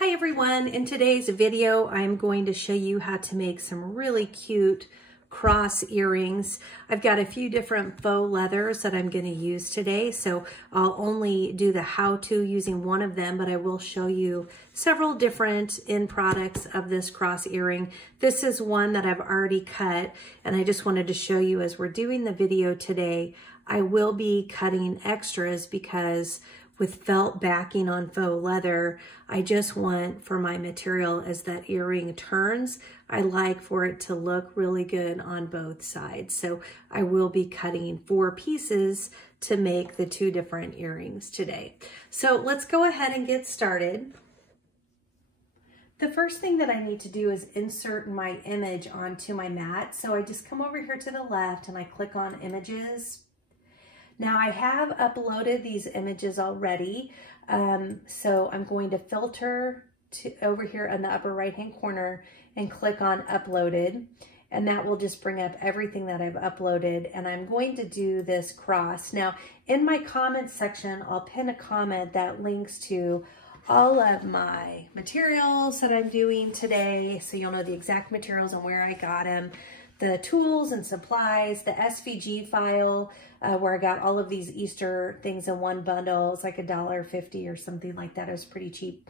Hi everyone, in today's video I'm going to show you how to make some really cute cross earrings. I've got a few different faux leathers that I'm going to use today, so I'll only do the how-to using one of them, but I will show you several different end products of this cross earring. This is one that I've already cut, and I just wanted to show you as we're doing the video today, I will be cutting extras because with felt backing on faux leather, I just want for my material as that earring turns, I like for it to look really good on both sides. So I will be cutting 4 pieces to make the 2 different earrings today. So let's go ahead and get started. The first thing that I need to do is insert my image onto my mat. So I just come over here to the left and I click on images. Now I have uploaded these images already, so I'm going to filter over here in the upper right hand corner and click on uploaded, and that will just bring up everything that I've uploaded, and I'm going to do this cross. Now in my comments section, I'll pin a comment that links to all of my materials that I'm doing today, so you'll know the exact materials and where I got them, the tools and supplies, the SVG file, where I got all of these Easter things in one bundle. It's like $1.50 or something like that. It was pretty cheap.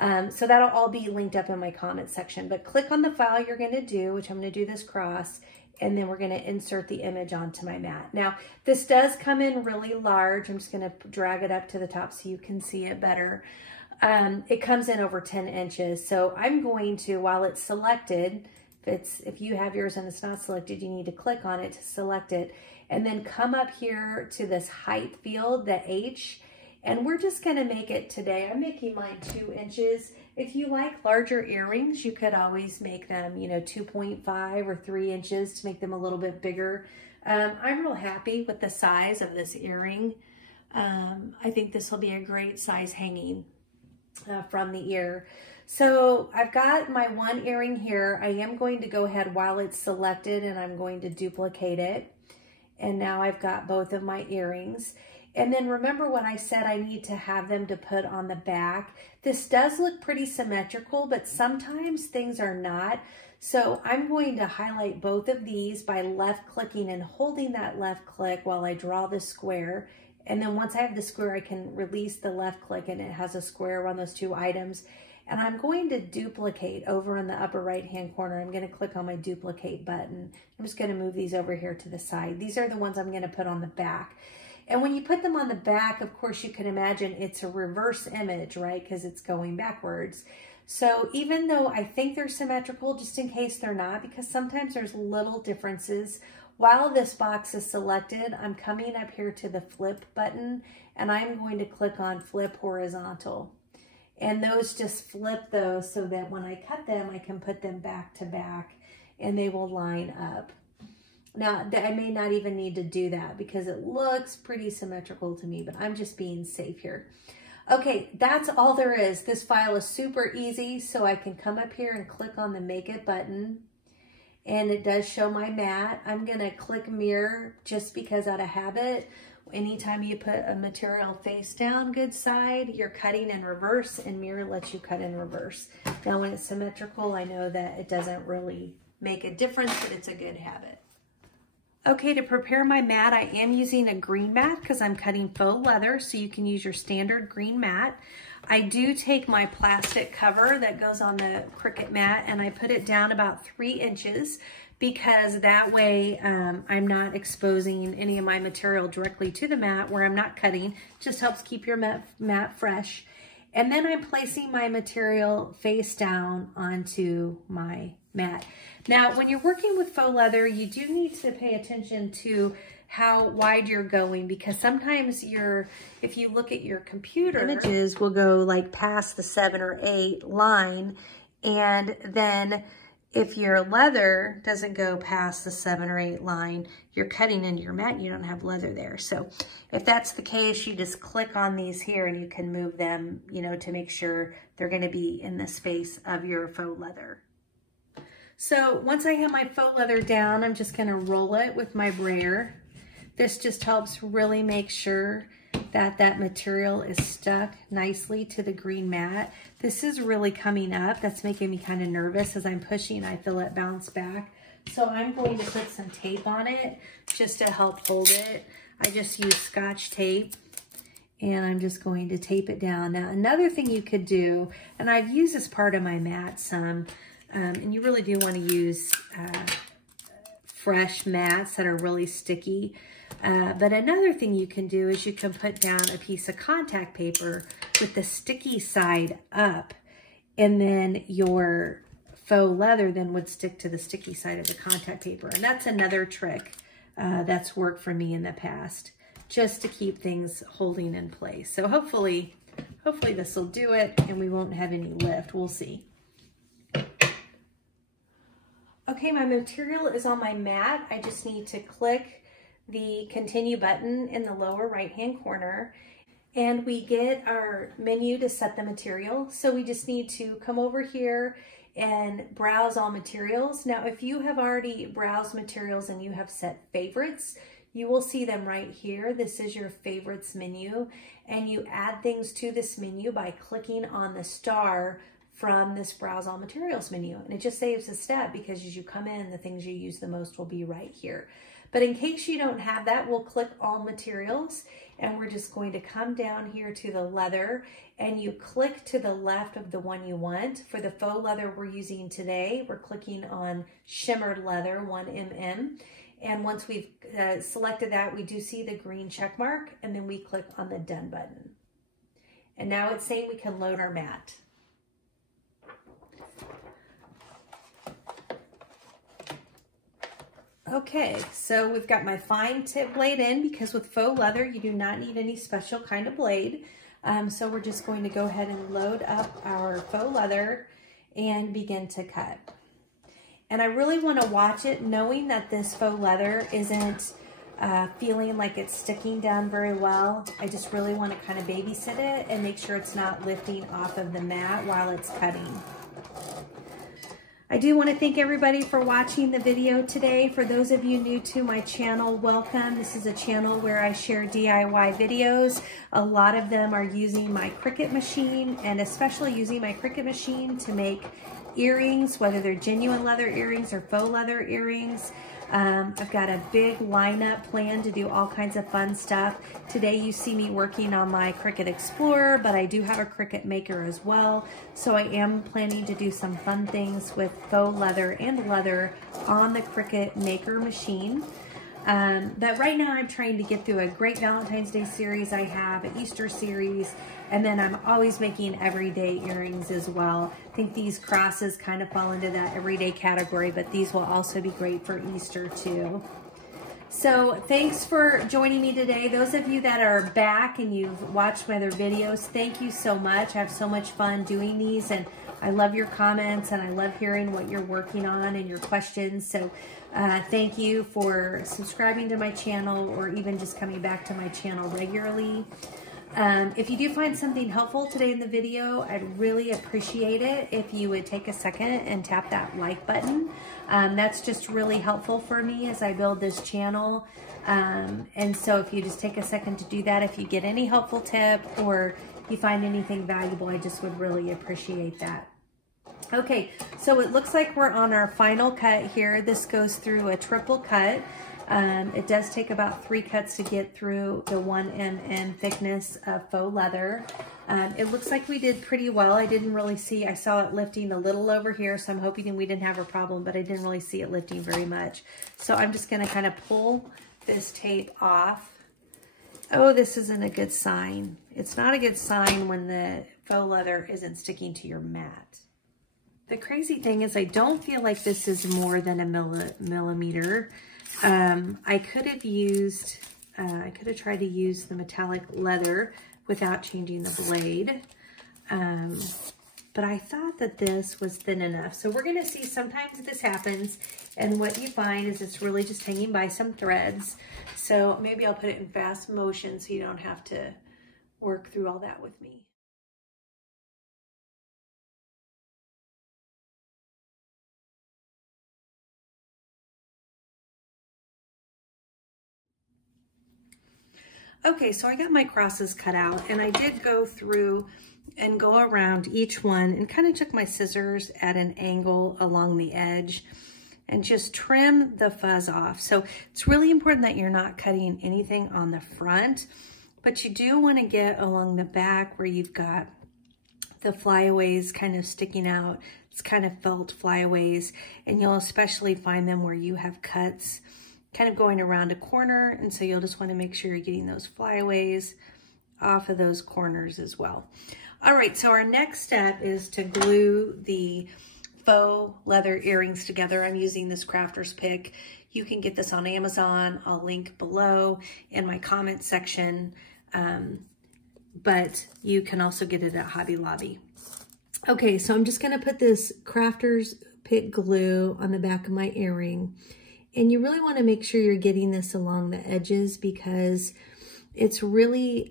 So that'll all be linked up in my comment section. But click on the file you're going to do, which I'm going to do this cross, and then we're going to insert the image onto my mat. Now, this does come in really large. I'm just going to drag it up to the top so you can see it better. It comes in over 10 inches. So I'm going to, while it's selected, if you have yours and it's not selected, you need to click on it to select it, and then come up here to this height field, the H, and we're just going to make it today. I'm making mine 2 inches. If you like larger earrings, you could always make them, 2.5 or 3 inches to make them a little bit bigger. I'm real happy with the size of this earring. I think this will be a great size hanging from the ear. So I've got my one earring here. I am going to go ahead while it's selected and I'm going to duplicate it. And now I've got both of my earrings. And then remember when I said I need to have them to put on the back. This does look pretty symmetrical, but sometimes things are not. So I'm going to highlight both of these by left clicking and holding that left click while I draw the square. And then once I have the square, I can release the left click and it has a square on those 2 items. And I'm going to duplicate over in the upper right hand corner. I'm going to click on my duplicate button. I'm just going to move these over here to the side. These are the ones I'm going to put on the back. And when you put them on the back, of course, you can imagine it's a reverse image, right? Because it's going backwards. So even though I think they're symmetrical, just in case they're not, because sometimes there's little differences, while this box is selected, I'm coming up here to the flip button and I'm going to click on flip horizontal. And those just flip those so that when I cut them, I can put them back to back and they will line up. Now, I may not even need to do that because it looks pretty symmetrical to me, but I'm just being safe here. Okay, that's all there is. This file is super easy, so I can come up here and click on the Make It button. And it does show my mat. I'm gonna click mirror just because out of habit. Anytime you put a material face down, good side, you're cutting in reverse, and mirror lets you cut in reverse. Now when it's symmetrical, I know that it doesn't really make a difference, but it's a good habit. Okay, to prepare my mat, I am using a green mat because I'm cutting faux leather, so you can use your standard green mat. I do take my plastic cover that goes on the Cricut mat and I put it down about 3 inches because that way I'm not exposing any of my material directly to the mat where I'm not cutting. Just helps keep your mat fresh. And then I'm placing my material face down onto my mat. Now, when you're working with faux leather, you do need to pay attention to how wide you're going because sometimes if you look at your computer, images will go like past the 7 or 8 line, and then if your leather doesn't go past the 7 or 8 line, you're cutting into your mat and you don't have leather there. So if that's the case, you just click on these here and you can move them, to make sure they're going to be in the space of your faux leather. So once I have my faux leather down, I'm just going to roll it with my brayer. This just helps really make sure like that material is stuck nicely to the green mat. This is really coming up. That's making me kind of nervous. As I'm pushing, I feel it bounce back. So I'm going to put some tape on it just to help hold it. I just use Scotch tape, and I'm just going to tape it down. Now, another thing you could do, and I've used this part of my mat some, and you really do want to use fresh mats that are really sticky. But another thing you can do is you can put down a piece of contact paper with the sticky side up, and then your faux leather then would stick to the sticky side of the contact paper. And that's another trick that's worked for me in the past, just to keep things holding in place. So hopefully this will do it and we won't have any lift. We'll see. Okay, my material is on my mat. I just need to click the continue button in the lower right-hand corner, and we get our menu to set the material. So we just need to come over here and browse all materials. Now, if you have already browsed materials and you have set favorites, you will see them right here. This is your favorites menu, and you add things to this menu by clicking on the star from this browse all materials menu. And it just saves a step, because as you come in, the things you use the most will be right here. But in case you don't have that, we'll click all materials, and we're just going to come down here to the leather, and you click to the left of the one you want. For the faux leather we're using today, we're clicking on shimmered leather 1mm. And once we've selected that, we do see the green check mark, and then we click on the done button. And now it's saying we can load our mat. Okay, so we've got my fine tip blade in, because with faux leather, you do not need any special kind of blade. So we're just going to go ahead and load up our faux leather and begin to cut. And I really want to watch it, knowing that this faux leather isn't feeling like it's sticking down very well. I just really want to kind of babysit it and make sure it's not lifting off of the mat while it's cutting. I do want to thank everybody for watching the video today. For those of you new to my channel, welcome. This is a channel where I share DIY videos. A lot of them are using my Cricut machine, and especially using my Cricut machine to make earrings, whether they're genuine leather earrings or faux leather earrings. I've got a big lineup planned to do all kinds of fun stuff. Today you see me working on my Cricut Explorer, but I do have a Cricut Maker as well. So I am planning to do some fun things with faux leather and leather on the Cricut Maker machine. But right now I'm trying to get through a great Valentine's Day series I have, an Easter series, and then I'm always making everyday earrings as well. I think these crosses kind of fall into that everyday category, but these will also be great for Easter too. So thanks for joining me today. Those of you that are back and you've watched my other videos, thank you so much. I have so much fun doing these, and I love your comments, and I love hearing what you're working on and your questions. So thank you for subscribing to my channel, or even just coming back to my channel regularly. If you do find something helpful today in the video, I'd really appreciate it if you would take a second and tap that like button. That's just really helpful for me as I build this channel. And so if you just take a second to do that, if you get any helpful tip or you find anything valuable, I just would really appreciate that. Okay, so it looks like we're on our final cut here. This goes through a triple cut. It does take about 3 cuts to get through the 1mm thickness of faux leather. It looks like we did pretty well. I didn't really see, I saw it lifting a little over here, so I'm hoping we didn't have a problem, but I didn't really see it lifting very much. So I'm just gonna kind of pull this tape off. Oh, this isn't a good sign. It's not a good sign when the faux leather isn't sticking to your mat. The crazy thing is I don't feel like this is more than a millimeter. I could have tried to use the metallic leather without changing the blade. But I thought that this was thin enough. So we're gonna see, sometimes this happens, and what you find is it's really just hanging by some threads. So maybe I'll put it in fast motion so you don't have to work through all that with me. Okay, so I got my crosses cut out, and I did go through and go around each one and kind of took my scissors at an angle along the edge and just trim the fuzz off. So it's really important that you're not cutting anything on the front, but you do want to get along the back where you've got the flyaways kind of sticking out. It's kind of felt flyaways, and you'll especially find them where you have cuts kind of going around a corner, and so you'll just want to make sure you're getting those flyaways off of those corners as well. All right, so our next step is to glue the faux leather earrings together. I'm using this crafter's pick. You can get this on Amazon. I'll link below in my comment section, but you can also get it at Hobby Lobby. Okay, so I'm just gonna put this crafter's pick glue on the back of my earring. And you really want to make sure you're getting this along the edges, because it's really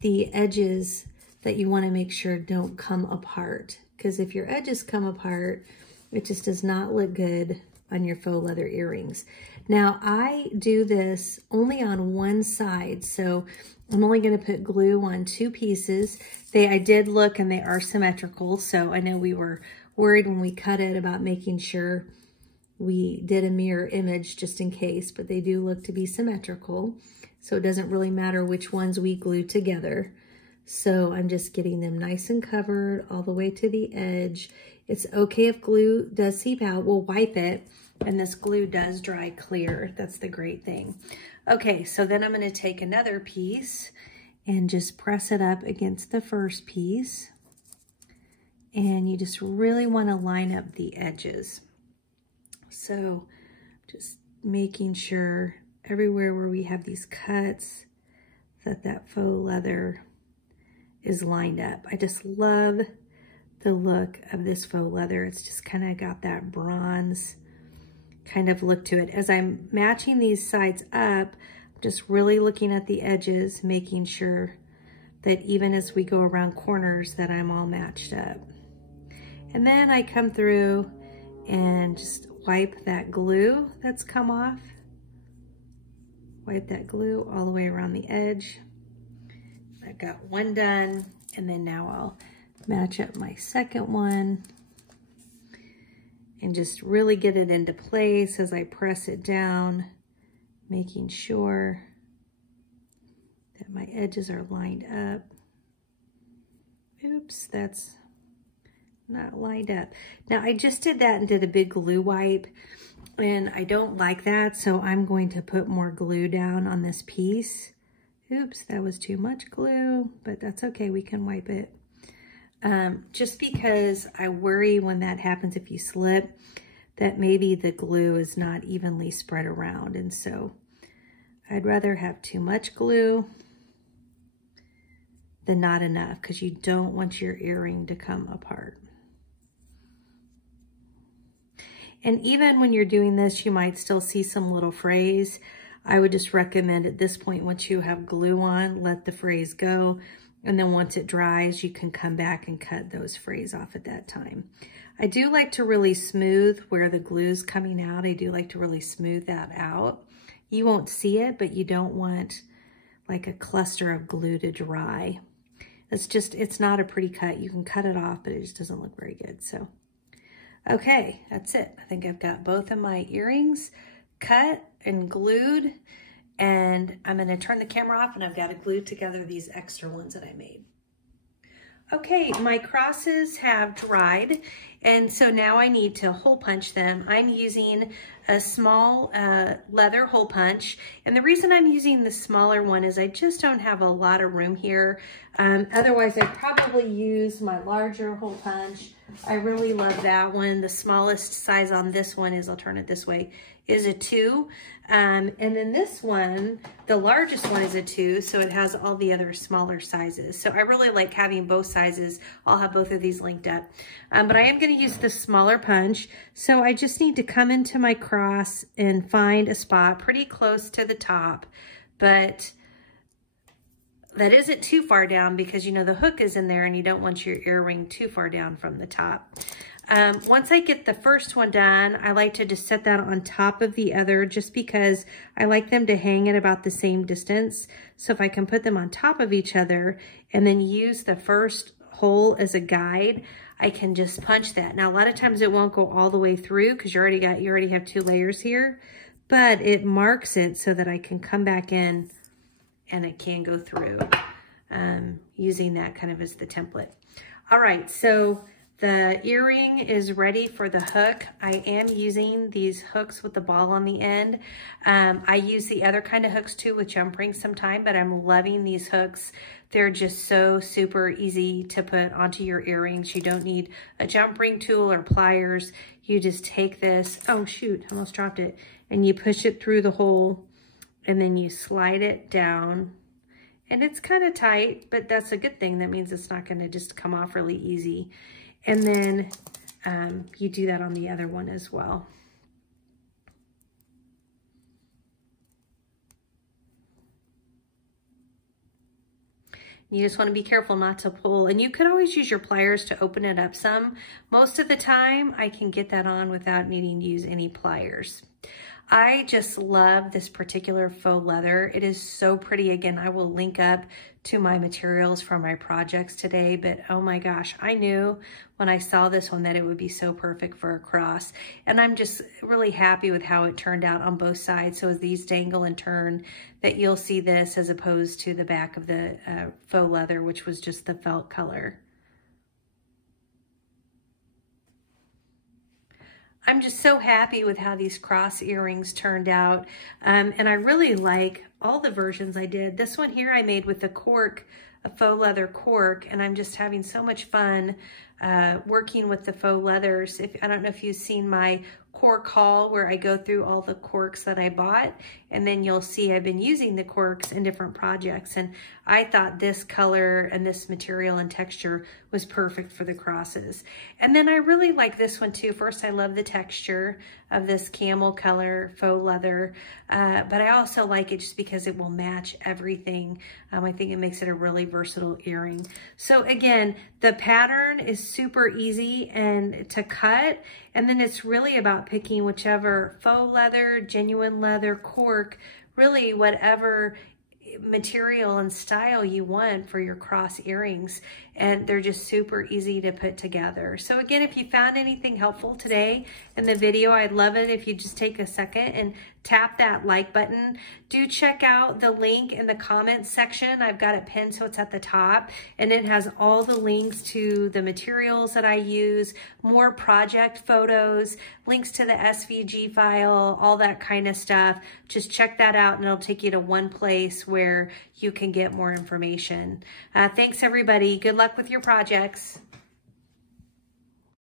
the edges that you want to make sure don't come apart. Because if your edges come apart, it just does not look good on your faux leather earrings. Now, I do this only on one side, so I'm only going to put glue on 2 pieces. I did look, and they are symmetrical, so I know we were worried when we cut it about making sure we did a mirror image just in case, but they do look to be symmetrical, so it doesn't really matter which ones we glue together. So I'm just getting them nice and covered all the way to the edge. It's okay if glue does seep out. We'll wipe it, and this glue does dry clear. That's the great thing. Okay, so then I'm going to take another piece and just press it up against the first piece. And you just really want to line up the edges. So just making sure everywhere where we have these cuts that faux leather is lined up. I just love the look of this faux leather. It's just kind of got that bronze kind of look to it. As I'm matching these sides up, I'm just really looking at the edges, making sure that even as we go around corners that I'm all matched up. And then I come through and just wipe that glue that's come off. Wipe that glue all the way around the edge. I've got one done, and then now I'll match up my second one and just really get it into place as I press it down, making sure that my edges are lined up. Oops, that's not lined up. Now I just did that and did a big glue wipe, and I don't like that, so I'm going to put more glue down on this piece. Oops, that was too much glue, but that's okay, we can wipe it. Just because I worry when that happens, if you slip, that maybe the glue is not evenly spread around, and so I'd rather have too much glue than not enough, because you don't want your earring to come apart. And even when you're doing this, you might still see some little frays. I would just recommend at this point, once you have glue on, let the frays go. And then once it dries, you can come back and cut those frays off at that time. I do like to really smooth where the glue's coming out. I do like to really smooth that out. You won't see it, but you don't want like a cluster of glue to dry. It's not a pretty cut. You can cut it off, but it just doesn't look very good. So, okay, that's it. I think I've got both of my earrings cut and glued, and I'm going to turn the camera off, and I've got to glue together these extra ones that I made. Okay, my crosses have dried, and so now I need to hole punch them. I'm using a small leather hole punch, and the reason I'm using the smaller one is I just don't have a lot of room here. Otherwise, I'd probably use my larger hole punch. I really love that one. The smallest size on this one is, I'll turn it this way, is a 2. And then this one, the largest one is a 2, so it has all the other smaller sizes. So I really like having both sizes. I'll have both of these linked up. But I am going to use the smaller punch. So I just need to come into my cross and find a spot pretty close to the top. But that isn't too far down because you know the hook is in there and you don't want your earring too far down from the top. Once I get the first one done, I like to just set that on top of the other just because I like them to hang at about the same distance. So if I can put them on top of each other and then use the first hole as a guide, I can just punch that. Now, a lot of times it won't go all the way through because you already have 2 layers here, but it marks it so that I can come back in and it can go through, using that kind of as the template. All right, so the earring is ready for the hook. I am using these hooks with the ball on the end. I use the other kind of hooks too with jump rings sometime, but I'm loving these hooks. They're just so super easy to put onto your earrings. You don't need a jump ring tool or pliers. You just take this, oh shoot, I almost dropped it, and you push it through the hole and then you slide it down. And it's kind of tight, but that's a good thing. That means it's not gonna just come off really easy. And then you do that on the other one as well. You just want to be careful not to pull. And you could always use your pliers to open it up some. Most of the time, I can get that on without needing to use any pliers. I just love this particular faux leather. It is so pretty. Again, I will link up to my materials for my projects today, but oh my gosh, I knew when I saw this one that it would be so perfect for a cross. And I'm just really happy with how it turned out on both sides. So as these dangle and turn, that you'll see this as opposed to the back of the faux leather, which was just the felt color. I'm just so happy with how these cross earrings turned out. And I really like all the versions I did. This one here I made with the cork, a faux leather cork, and I'm just having so much fun working with the faux leathers. I don't know if you've seen my cork haul where I go through all the corks that I bought, and then you'll see I've been using the corks in different projects, and I thought this color and this material and texture was perfect for the crosses. And then I really like this one too. First, I love the texture of this camel color faux leather, but I also like it just because it will match everything. I think it makes it a really versatile earring. So again, the pattern is super easy and to cut, and then it's really about picking whichever faux leather, genuine leather, cork, really whatever material and style you want for your cross earrings, and they're just super easy to put together. So again, if you found anything helpful today in the video, I'd love it if you just take a second and tap that like button. Do check out the link in the comments section. I've got it pinned so it's at the top, and it has all the links to the materials that I use, more project photos, links to the SVG file, all that kind of stuff. Just check that out and it'll take you to one place where you can get more information. Thanks everybody. Good luck with your projects.